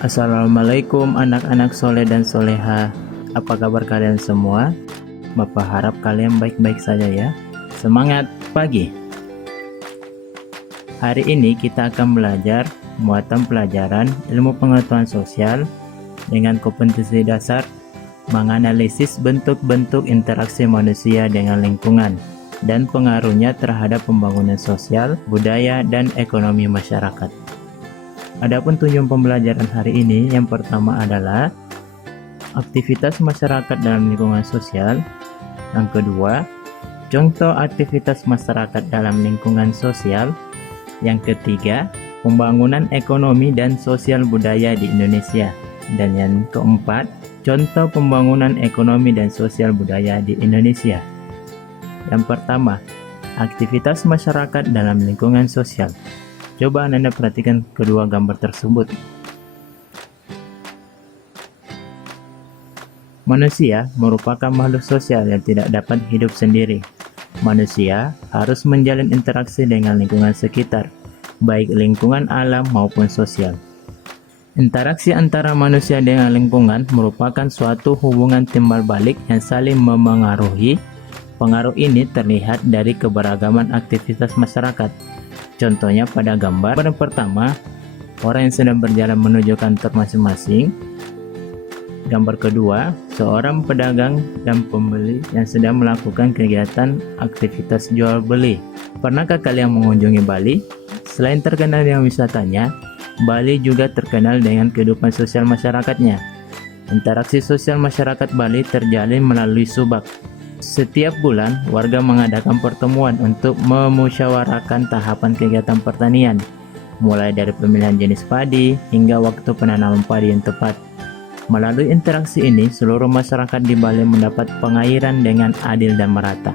Assalamualaikum anak-anak soleh dan soleha. Apa kabar kalian semua? Bapak harap kalian baik-baik saja ya. Semangat pagi. Hari ini kita akan belajar muatan pelajaran ilmu pengetahuan sosial dengan kompetensi dasar menganalisis bentuk-bentuk interaksi manusia dengan lingkungan dan pengaruhnya terhadap pembangunan sosial, budaya, dan ekonomi masyarakat. Adapun tujuan pembelajaran hari ini, yang pertama adalah aktivitas masyarakat dalam lingkungan sosial. Yang kedua, contoh aktivitas masyarakat dalam lingkungan sosial. Yang ketiga, pembangunan ekonomi dan sosial budaya di Indonesia. Dan yang keempat, contoh pembangunan ekonomi dan sosial budaya di Indonesia. Yang pertama, aktivitas masyarakat dalam lingkungan sosial. Coba Anda perhatikan kedua gambar tersebut. Manusia merupakan makhluk sosial yang tidak dapat hidup sendiri. Manusia harus menjalin interaksi dengan lingkungan sekitar, baik lingkungan alam maupun sosial. Interaksi antara manusia dengan lingkungan merupakan suatu hubungan timbal balik yang saling memengaruhi. Pengaruh ini terlihat dari keberagaman aktivitas masyarakat. Contohnya pada gambar pertama, orang yang sedang berjalan menuju kantor masing-masing. Gambar kedua, seorang pedagang dan pembeli yang sedang melakukan kegiatan aktivitas jual beli. Pernahkah kalian mengunjungi Bali? Selain terkenal dengan wisatanya, Bali juga terkenal dengan kehidupan sosial masyarakatnya. Interaksi sosial masyarakat Bali terjalin melalui subak. Setiap bulan, warga mengadakan pertemuan untuk memusyawarahkan tahapan kegiatan pertanian, mulai dari pemilihan jenis padi hingga waktu penanaman padi yang tepat. Melalui interaksi ini, seluruh masyarakat di Bali mendapat pengairan dengan adil dan merata.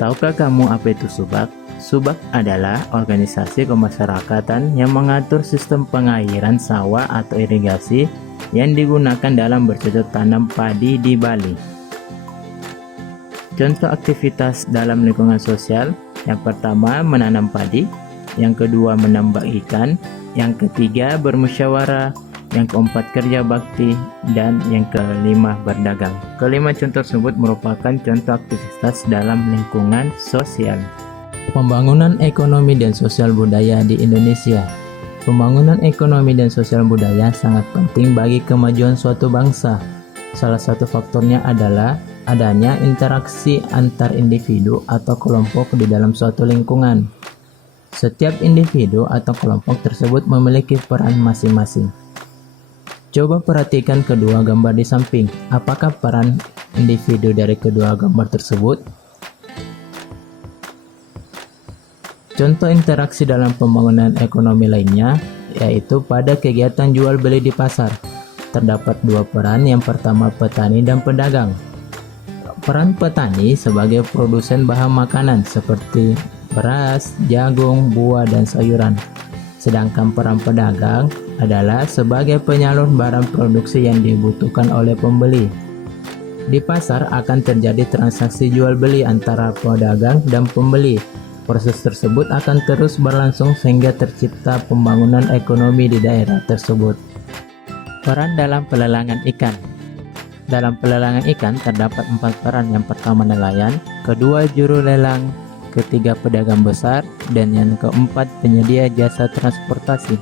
Tahukah kamu apa itu subak? Subak adalah organisasi kemasyarakatan yang mengatur sistem pengairan sawah atau irigasi yang digunakan dalam bercocok tanam padi di Bali. Contoh aktivitas dalam lingkungan sosial, yang pertama menanam padi, yang kedua menambak ikan, yang ketiga bermusyawarah, yang keempat kerja bakti, dan yang kelima berdagang. Kelima contoh tersebut merupakan contoh aktivitas dalam lingkungan sosial. Pembangunan ekonomi dan sosial budaya di Indonesia. Pembangunan ekonomi dan sosial budaya sangat penting bagi kemajuan suatu bangsa. Salah satu faktornya adalah adanya interaksi antar individu atau kelompok di dalam suatu lingkungan. Setiap individu atau kelompok tersebut memiliki peran masing-masing. Coba perhatikan kedua gambar di samping. Apakah peran individu dari kedua gambar tersebut? Contoh interaksi dalam pembangunan ekonomi lainnya, yaitu pada kegiatan jual beli di pasar. Terdapat dua peran, yang pertama petani dan pedagang. Peran petani sebagai produsen bahan makanan seperti beras, jagung, buah, dan sayuran. Sedangkan peran pedagang adalah sebagai penyalur barang produksi yang dibutuhkan oleh pembeli. Di pasar akan terjadi transaksi jual beli antara pedagang dan pembeli. Proses tersebut akan terus berlangsung sehingga tercipta pembangunan ekonomi di daerah tersebut. Peran dalam pelelangan ikan. Dalam pelelangan ikan terdapat 4 peran. Yang pertama nelayan, kedua juru lelang, ketiga pedagang besar, dan yang keempat penyedia jasa transportasi.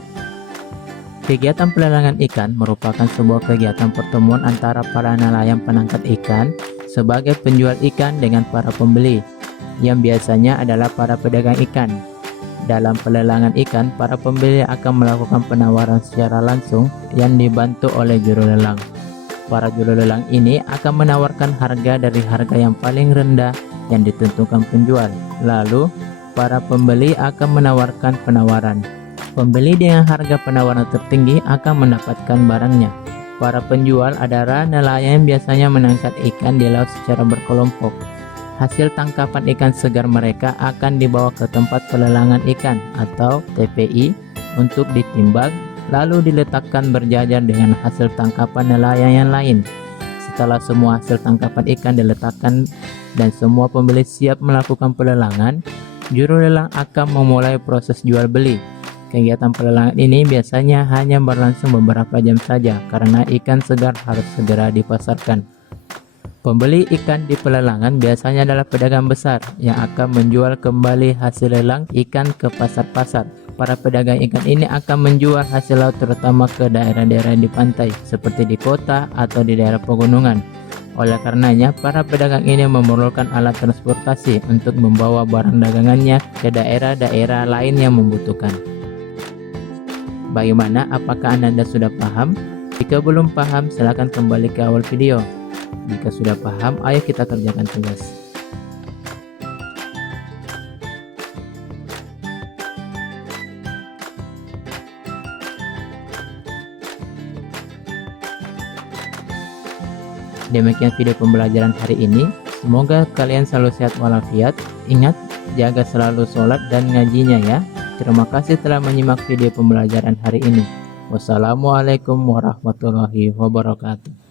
Kegiatan pelelangan ikan merupakan sebuah kegiatan pertemuan antara para nelayan penangkap ikan sebagai penjual ikan dengan para pembeli, yang biasanya adalah para pedagang ikan. Dalam pelelangan ikan, para pembeli akan melakukan penawaran secara langsung yang dibantu oleh juru lelang. Para juru lelang ini akan menawarkan harga dari harga yang paling rendah yang ditentukan penjual. Lalu, para pembeli akan menawarkan penawaran. Pembeli dengan harga penawaran tertinggi akan mendapatkan barangnya. Para penjual adalah nelayan yang biasanya menangkap ikan di laut secara berkelompok. Hasil tangkapan ikan segar mereka akan dibawa ke tempat pelelangan ikan atau TPI untuk ditimbang, lalu diletakkan berjajar dengan hasil tangkapan nelayan yang lain. Setelah semua hasil tangkapan ikan diletakkan dan semua pembeli siap melakukan pelelangan, juru lelang akan memulai proses jual beli. Kegiatan pelelangan ini biasanya hanya berlangsung beberapa jam saja karena ikan segar harus segera dipasarkan. Pembeli ikan di pelelangan biasanya adalah pedagang besar yang akan menjual kembali hasil lelang ikan ke pasar-pasar. Para pedagang ikan ini akan menjual hasil laut terutama ke daerah-daerah di pantai seperti di kota atau di daerah pegunungan. Oleh karenanya, para pedagang ini memerlukan alat transportasi untuk membawa barang dagangannya ke daerah-daerah lain yang membutuhkan. Bagaimana? Apakah Anda sudah paham? Jika belum paham, silakan kembali ke awal video. Jika sudah paham, ayo kita kerjakan tugas. Demikian video pembelajaran hari ini. Semoga kalian selalu sehat walafiat. Ingat, jaga selalu sholat dan ngajinya ya. Terima kasih telah menyimak video pembelajaran hari ini. Wassalamualaikum warahmatullahi wabarakatuh.